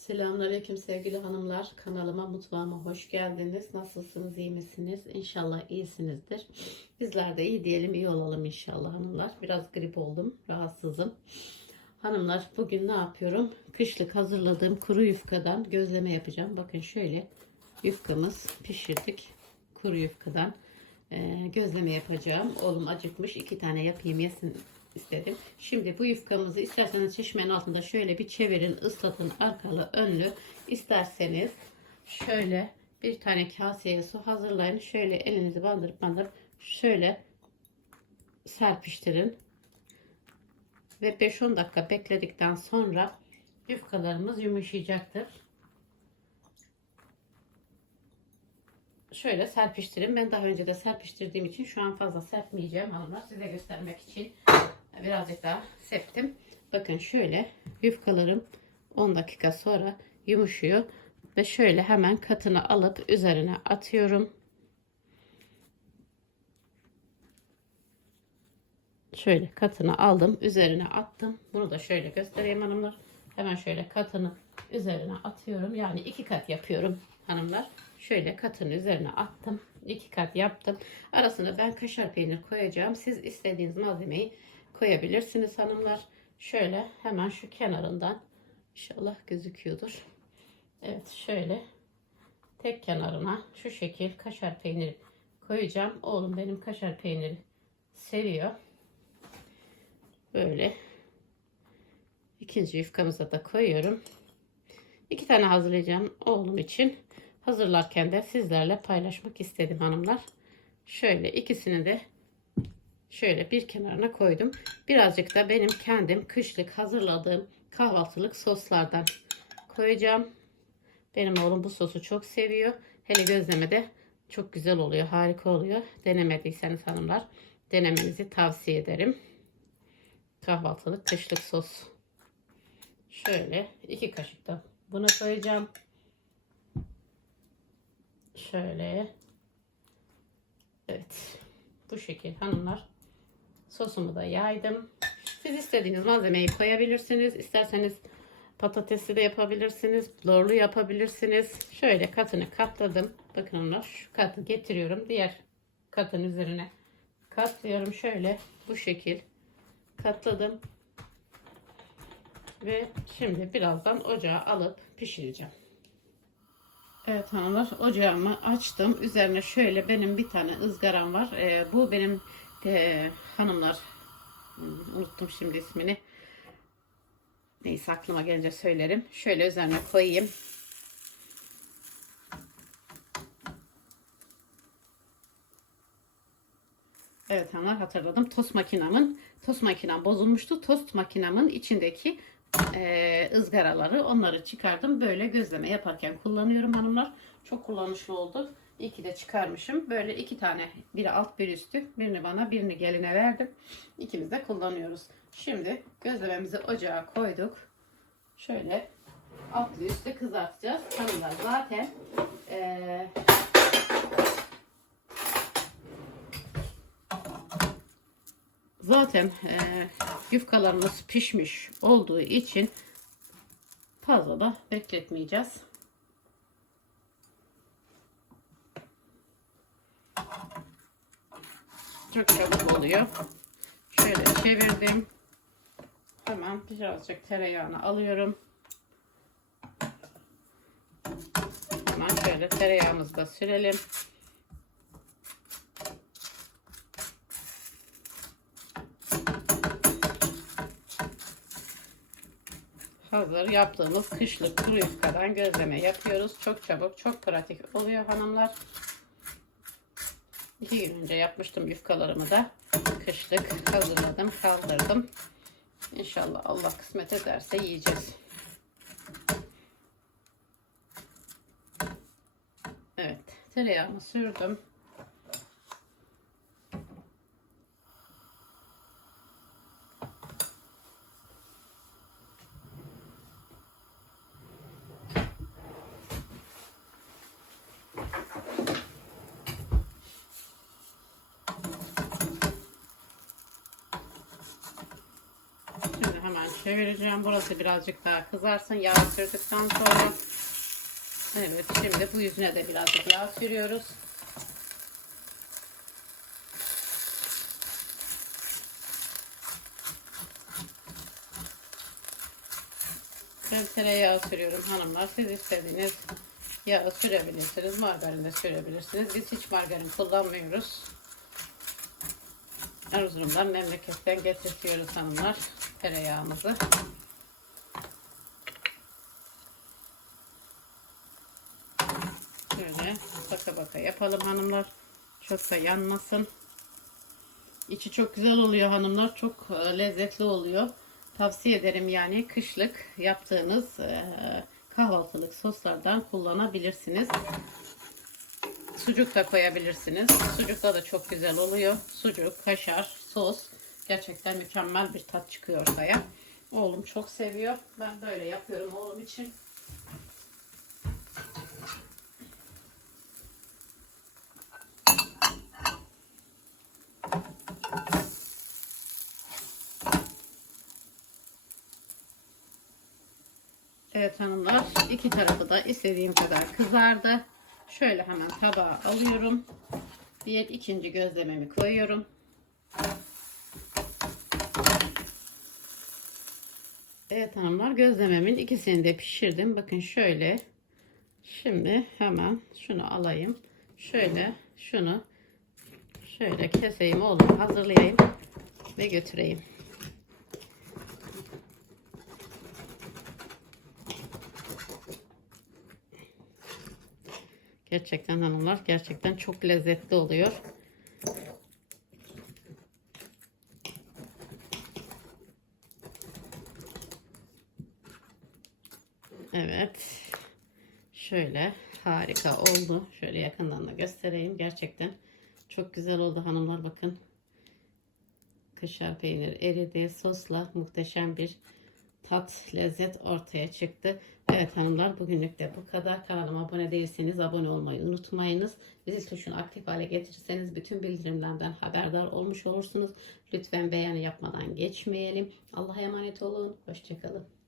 Selamünaleyküm sevgili hanımlar. Kanalıma, mutfağıma hoş geldiniz. Nasılsınız, iyi misiniz? İnşallah iyisinizdir. Bizler de iyi diyelim, iyi olalım inşallah hanımlar. Biraz grip oldum, rahatsızım. Hanımlar bugün ne yapıyorum? Kışlık hazırladığım kuru yufkadan gözleme yapacağım. Bakın şöyle yufkamız pişirdik. Kuru yufkadan gözleme yapacağım. Oğlum acıkmış. iki tane yapayım yesin istedim. Şimdi bu yufkamızı isterseniz çeşmenin altında şöyle bir çevirin, ıslatın arkalı önlü. İsterseniz şöyle bir tane kaseye su hazırlayın. Şöyle elinizi bandırıp bandırıp şöyle serpiştirin. Ve 5-10 dakika bekledikten sonra yufkalarımız yumuşayacaktır. Şöyle serpiştirin. Ben daha önce de serpiştirdiğim için şu an fazla serpmeyeceğim hanımlar. Size göstermek için birazcık daha septim. Bakın şöyle yufkalarım 10 dakika sonra yumuşuyor. Ve şöyle hemen katını alıp üzerine atıyorum. Şöyle katını aldım. Üzerine attım. Bunu da şöyle göstereyim hanımlar. Hemen şöyle katını üzerine atıyorum. Yani iki kat yapıyorum hanımlar. Şöyle katını üzerine attım. iki kat yaptım. Arasına ben kaşar peynir koyacağım. Siz istediğiniz malzemeyi koyabilirsiniz hanımlar. Şöyle hemen şu kenarından inşallah gözüküyordur. Evet şöyle tek kenarına şu şekil kaşar peyniri koyacağım. Oğlum benim kaşar peyniri seviyor. Böyle ikinci yufkamıza da koyuyorum. İki tane hazırlayacağım oğlum için. Hazırlarken de sizlerle paylaşmak istedim hanımlar. Şöyle ikisini de şöyle bir kenarına koydum. Birazcık da benim kendim kışlık hazırladığım kahvaltılık soslardan koyacağım. Benim oğlum bu sosu çok seviyor. Hele gözlemede çok güzel oluyor. Harika oluyor. Denemediyseniz hanımlar denemenizi tavsiye ederim. Kahvaltılık kışlık sos. Şöyle iki kaşık da bunu koyacağım. Şöyle. Evet. Bu şekil hanımlar. Sosumu da yaydım. Siz istediğiniz malzemeyi koyabilirsiniz. İsterseniz patatesli de yapabilirsiniz. Lorlu yapabilirsiniz. Şöyle katını katladım. Bakın hanımlar şu katı getiriyorum. Diğer katın üzerine katlıyorum. Şöyle bu şekil katladım. Ve şimdi birazdan ocağa alıp pişireceğim. Evet hanımlar ocağımı açtım. Üzerine şöyle benim bir tane ızgaram var. Ee, bu benim e, hanımlar hmm, unuttum şimdi ismini. Neyse aklıma gelince söylerim. Şöyle üzerine koyayım. Evet hanımlar hatırladım. Tost makinamın tost makinem bozulmuştu. Tost makinamın içindeki e, ızgaraları onları çıkardım. Böyle gözleme yaparken kullanıyorum hanımlar. Çok kullanışlı oldu. İyi ki de çıkarmışım. Böyle iki tane biri alt bir üstü. Birini bana birini geline verdim. İkimiz de kullanıyoruz. Şimdi gözlememizi ocağa koyduk. Şöyle altlı üstü kızartacağız. Hanımlar zaten e, zaten e, yufkalarımız pişmiş olduğu için fazla da bekletmeyeceğiz. Çok çabuk oluyor. Şöyle çevirdim. Hemen birazcık tereyağını alıyorum. Hemen şöyle tereyağımızı da sürelim. hazır yaptığımız kışlık kuru yufkadan gözleme yapıyoruz. Çok çabuk, çok pratik oluyor hanımlar. İki gün önce yapmıştım yufkalarımı da. Kışlık hazırladım, kaldırdım. İnşallah Allah kısmet ederse yiyeceğiz. Evet, tereyağımı sürdüm. Hemen çevireceğim. Burası birazcık daha kızarsın. Yağ sürdükten sonra. Evet şimdi bu yüzüne de birazcık yağ sürüyoruz. Ben tereyağı sürüyorum hanımlar. Siz istediğiniz yağı sürebilirsiniz. Margarin de sürebilirsiniz. Biz hiç margarin kullanmıyoruz. Erzurum'dan memleketten getirtiyoruz hanımlar tereyağımızı. Şöyle baka baka yapalım hanımlar. Çok da yanmasın. İçi çok güzel oluyor hanımlar. Çok e, lezzetli oluyor. Tavsiye ederim yani kışlık yaptığınız e, kahvaltılık soslardan kullanabilirsiniz. Sucuk da koyabilirsiniz. Sucukta da çok güzel oluyor. Sucuk, kaşar, sos. Gerçekten mükemmel bir tat çıkıyor ortaya. Oğlum çok seviyor. Ben böyle yapıyorum oğlum için. Evet hanımlar iki tarafı da istediğim kadar kızardı. Şöyle hemen tabağa alıyorum. Bir ikinci gözlememi koyuyorum. Evet hanımlar gözlememin ikisini de pişirdim. Bakın şöyle. Şimdi hemen şunu alayım. Şöyle şunu şöyle keseyim oğlum hazırlayayım ve götüreyim. Gerçekten hanımlar gerçekten çok lezzetli oluyor. Evet. Şöyle harika oldu. Şöyle yakından da göstereyim. Gerçekten çok güzel oldu hanımlar bakın. Kaşar peynir eridi. Sosla muhteşem bir tat, lezzet ortaya çıktı. Evet hanımlar bugünlük de bu kadar. Kanalıma abone değilseniz abone olmayı unutmayınız. Zil tuşunu aktif hale getirirseniz bütün bildirimlerden haberdar olmuş olursunuz. Lütfen beğeni yapmadan geçmeyelim. Allah'a emanet olun. Hoşçakalın.